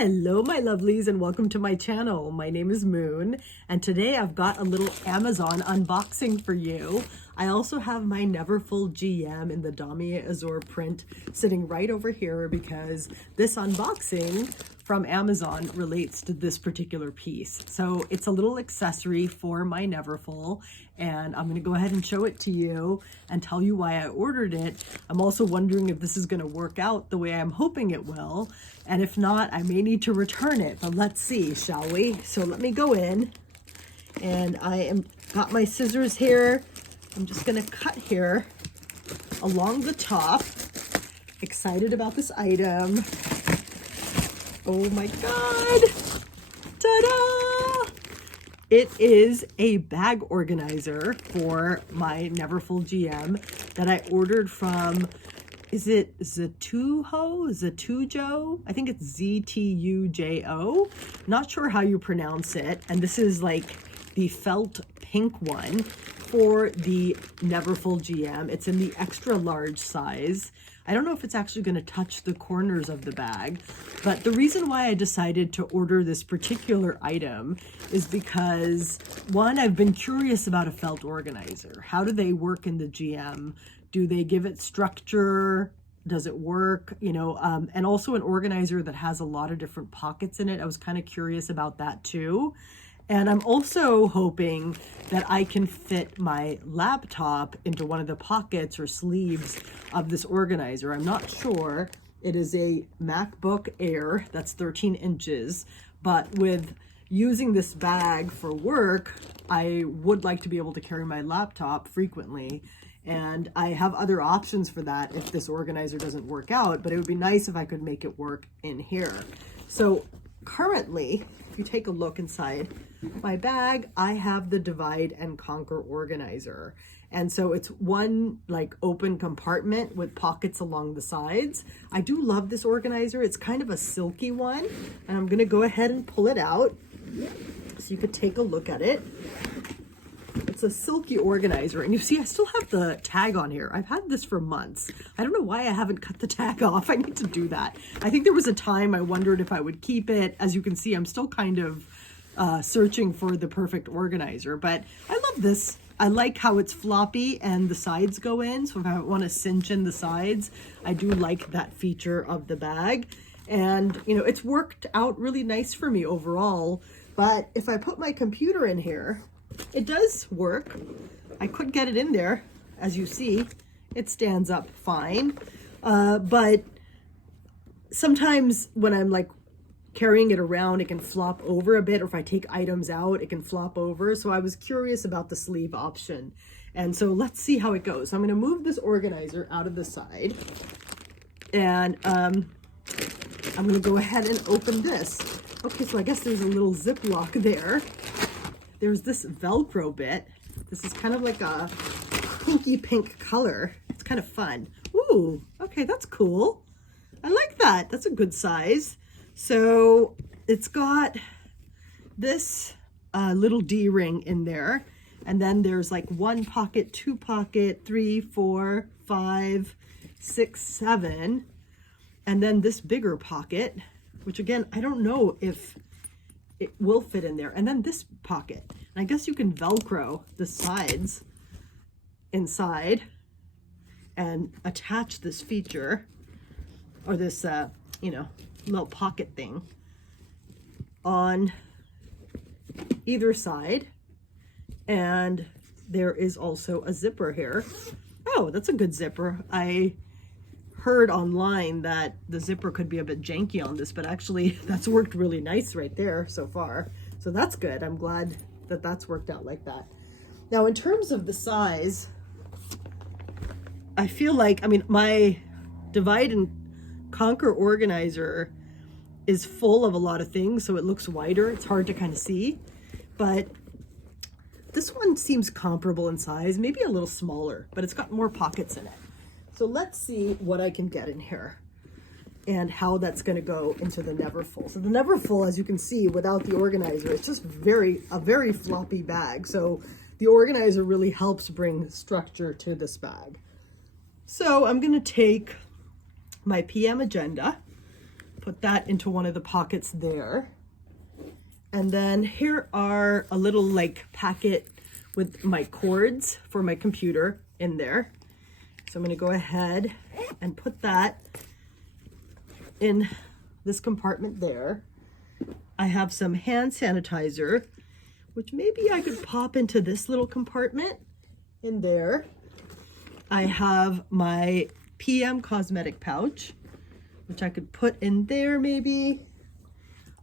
Hello my lovelies and welcome to my channel. My name is Moon and today I've got a little Amazon unboxing for you. I also have my Neverfullgm in the Damier Azur print sitting right over here because this unboxing from Amazon relates to this particular piece. So it's a little accessory for my Neverfull and I'm going to go ahead and show it to you and tell you why I ordered it. I'm also wondering if this is going to work out the way I'm hoping it will, and if not, I may need to return it, but let's see, shall we? So let me go in and got my scissors here. I'm just going to cut here along the top. Excited about this item. Oh my God, ta-da! It is a bag organizer for my Neverfullgm that I ordered from, is it Ztujo? I think it's Ztujo. Not sure how you pronounce it. And this is like the felt pink one for the Neverfullgm. It's in the extra large size. I don't know if it's actually going to touch the corners of the bag, but the reason why I decided to order this particular item is because, one, I've been curious about a felt organizer. How do they work in the GM? Do they give it structure? Does it work? You know, and also an organizer that has a lot of different pockets in it. I was kind of curious about that too. And I'm also hoping that I can fit my laptop into one of the pockets or sleeves of this organizer. I'm not sure. It is a MacBook Air that's 13 inches, but with using this bag for work, I would like to be able to carry my laptop frequently. And I have other options for that if this organizer doesn't work out, but it would be nice if I could make it work in here. So currently, if you take a look inside my bag, I have the Divide and Conquer organizer. And so it's one like open compartment with pockets along the sides. I do love this organizer. It's kind of a silky one. And I'm gonna go ahead and pull it out so you could take a look at it. It's a silky organizer, and you see I still have the tag on here. I've had this for months. I don't know why I haven't cut the tag off. I need to do that. I think there was a time I wondered if I would keep it. As you can see, I'm still kind of searching for the perfect organizer, but I love this. I like how it's floppy and the sides go in, so if I want to cinch in the sides, I do like that feature of the bag. And you know, it's worked out really nice for me overall, but if I put my computer in here, it does work. I could get it in there. As you see, it stands up fine. But sometimes when I'm like carrying it around, it can flop over a bit, or if I take items out, it can flop over. So I was curious about the sleeve option. And so let's see how it goes. So I'm going to move this organizer out of the side. And I'm going to go ahead and open this. Okay, so I guess there's a little ziplock there. There's this Velcro bit. This is kind of like a pinky pink color. It's kind of fun. Ooh, okay, that's cool. I like that. That's a good size. So it's got this little D-ring in there. And then there's like 1 pocket, 2 pocket, 3, 4, 5, 6, 7. And then this bigger pocket, which again, I don't know if it will fit in there. And then this pocket. And I guess you can Velcro the sides inside and attach this feature or this, you know, little pocket thing on either side. And there is also a zipper here. Oh, that's a good zipper. I heard online that the zipper could be a bit janky on this, but actually that's worked really nice right there so far. So that's good. I'm glad that that's worked out like that. Now, in terms of the size, I feel like, I mean, my Divide and Conquer organizer is full of a lot of things, so it looks wider. It's hard to kind of see, but this one seems comparable in size, maybe a little smaller, but it's got more pockets in it. So let's see what I can get in here and how that's going to go into the Neverfull. So the Neverfull, as you can see, without the organizer, it's just a very floppy bag. So the organizer really helps bring structure to this bag. So I'm going to take my PM agenda, Put that into one of the pockets there. And then here are a little like packet with my cords for my computer in there. So I'm going to go ahead and put that in this compartment there. I have some hand sanitizer, which maybe I could pop into this little compartment in there. I have my PM cosmetic pouch, which I could put in there maybe.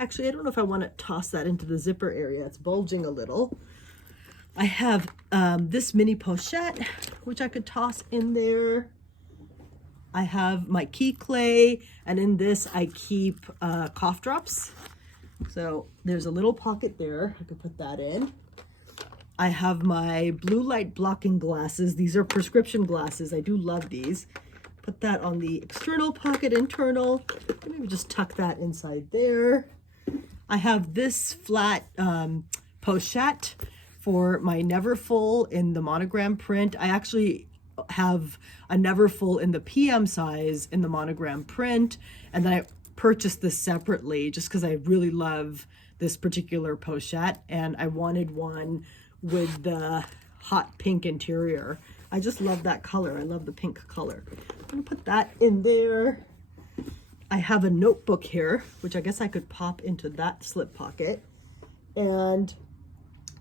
Actually, I don't know if I want to toss that into the zipper area. It's bulging a little. I have this mini pochette, which I could toss in there. I have my key clay, and in this I keep cough drops. So there's a little pocket there. I could put that in. I have my blue light blocking glasses. These are prescription glasses. I do love these. Put that on the external pocket, internal. Maybe just tuck that inside there. I have this flat pochette for my Neverfull in the monogram print. I actually have a Neverfull in the PM size in the monogram print, and then I purchased this separately just because I really love this particular pochette, and I wanted one with the hot pink interior. I just love that color. I love the pink color. I'm gonna put that in there. I have a notebook here, which I guess I could pop into that slip pocket. And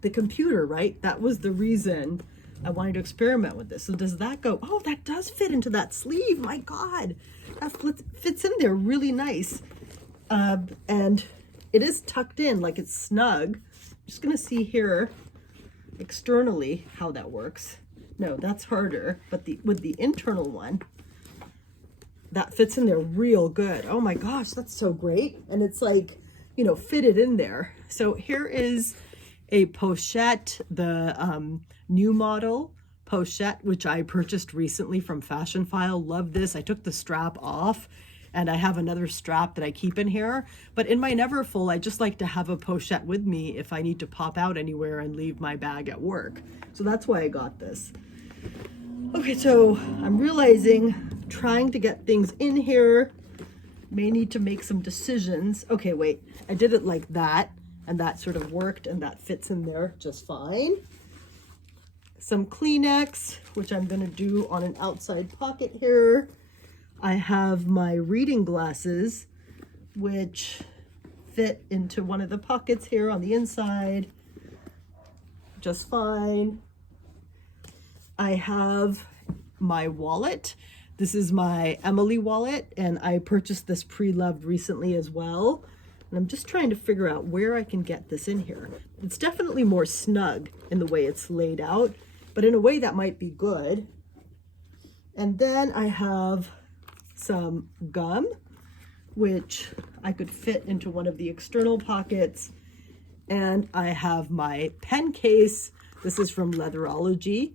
the computer, right? That was the reason I wanted to experiment with this. So does that go? Oh, that does fit into that sleeve. My God, that fits in there really nice. And it is tucked in, like it's snug. I'm just gonna see here externally how that works. No, that's harder, but with the internal one, that fits in there real good. Oh my gosh, that's so great. And it's like, you know, fitted in there. So here is a pochette, the new model pochette, which I purchased recently from Fashion File. Love this. I took the strap off, and I have another strap that I keep in here. But in my Neverfull, I just like to have a pochette with me if I need to pop out anywhere and leave my bag at work. So that's why I got this. Okay, so I'm realizing trying to get things in here, may need to make some decisions. Okay, wait, I did it like that, and that sort of worked, and that fits in there just fine. Some Kleenex, which I'm gonna do on an outside pocket here. I have my reading glasses, which fit into one of the pockets here on the inside, just fine. I have my wallet. This is my Emily wallet, and I purchased this pre-loved recently as well. And I'm just trying to figure out where I can get this in here. It's definitely more snug in the way it's laid out, but in a way that might be good. And then I have some gum, which I could fit into one of the external pockets. And I have my pen case. This is from Leatherology,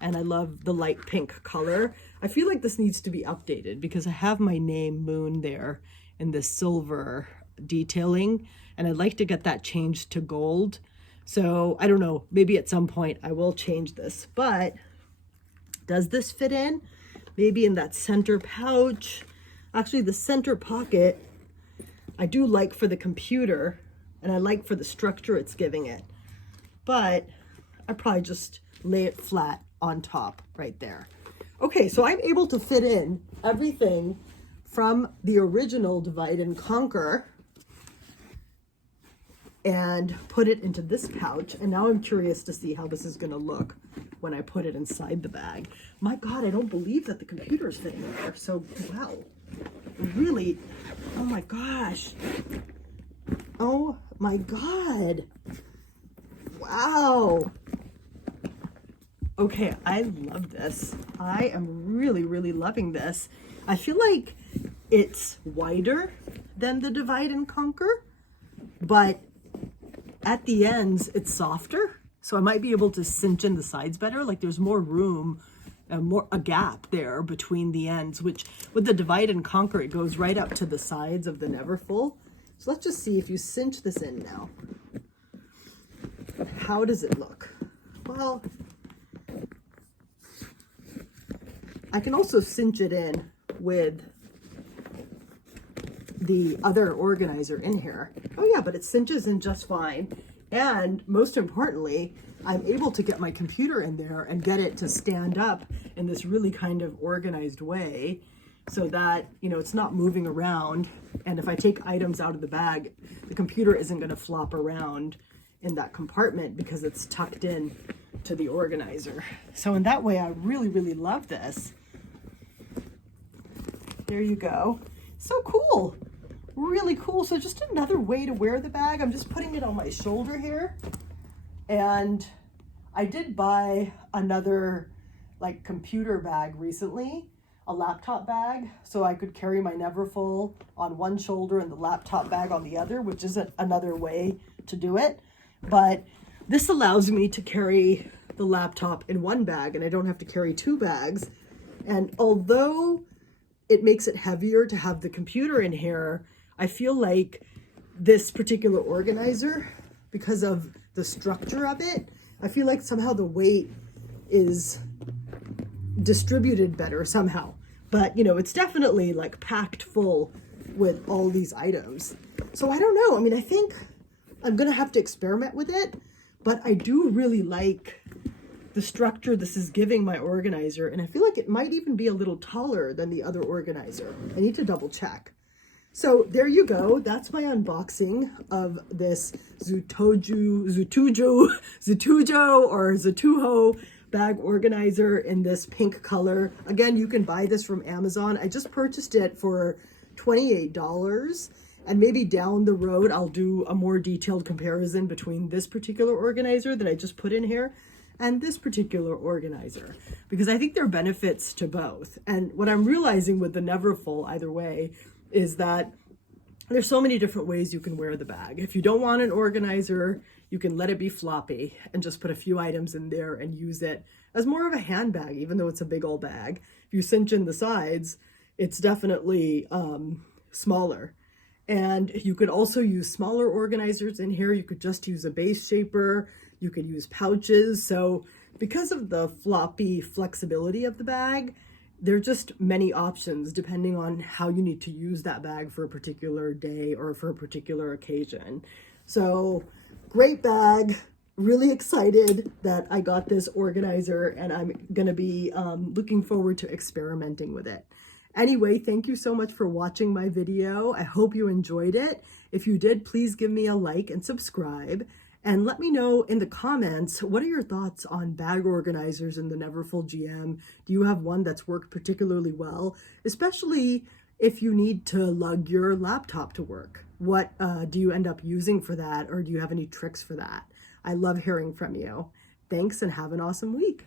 and I love the light pink color. I feel like this needs to be updated because I have my name Moon there in this silver detailing, and I'd like to get that changed to gold. So I don't know, maybe at some point I will change this, but does this fit in? Maybe in that center pouch. Actually, the center pocket, I do like for the computer, and I like for the structure it's giving it, but I probably just lay it flat on top right there. Okay, so I'm able to fit in everything from the original Divide and Conquer and put it into this pouch. And now I'm curious to see how this is gonna look when I put it inside the bag. My God, I don't believe that the computer is fitting in there. So, wow, really, oh my gosh. Oh my God, wow. Okay, I love this. I am really, really loving this. I feel like it's wider than the Divide and Conquer, but at the ends, it's softer. So I might be able to cinch in the sides better. Like there's more room, a gap there between the ends, which with the Divide and Conquer, it goes right up to the sides of the Neverfull. So let's just see if you cinch this in now. How does it look? Well, I can also cinch it in with the other organizer in here. Oh yeah, but it cinches in just fine. And most importantly, I'm able to get my computer in there and get it to stand up in this really kind of organized way so that, you know, it's not moving around. And if I take items out of the bag, the computer isn't going to flop around in that compartment because it's tucked in to the organizer. So in that way, I really, really love this. There you go. So cool. Really cool. So just another way to wear the bag. I'm just putting it on my shoulder here. And I did buy another like computer bag recently, a laptop bag, so I could carry my Neverfull on one shoulder and the laptop bag on the other, which is another way to do it. But this allows me to carry the laptop in one bag and I don't have to carry two bags. And although it makes it heavier to have the computer in here, I feel like this particular organizer, because of the structure of it, I feel like somehow the weight is distributed better somehow. But, you know, it's definitely like packed full with all these items. So I don't know. I mean, I think I'm going to have to experiment with it, but I do really like the structure this is giving my organizer. And I feel like it might even be a little taller than the other organizer. I need to double check. So there you go. That's my unboxing of this Ztujo or Ztujo bag organizer in this pink color. Again, you can buy this from Amazon. I just purchased it for $28, and maybe down the road I'll do a more detailed comparison between this particular organizer that I just put in here and this particular organizer, because I think there are benefits to both. And what I'm realizing with the Neverfull, either way, is that there's so many different ways you can wear the bag. If you don't want an organizer, you can let it be floppy and just put a few items in there and use it as more of a handbag, even though it's a big old bag. If you cinch in the sides, it's definitely smaller. And you could also use smaller organizers in here. You could just use a base shaper. You could use pouches. So because of the floppy flexibility of the bag, there are just many options depending on how you need to use that bag for a particular day or for a particular occasion. So great bag. Really excited that I got this organizer, and I'm going to be looking forward to experimenting with it. Anyway, thank you so much for watching my video. I hope you enjoyed it. If you did, please give me a like and subscribe. And let me know in the comments, what are your thoughts on bag organizers in the Neverfullgm? Do you have one that's worked particularly well? Especially if you need to lug your laptop to work. What do you end up using for that? Or do you have any tricks for that? I love hearing from you. Thanks and have an awesome week.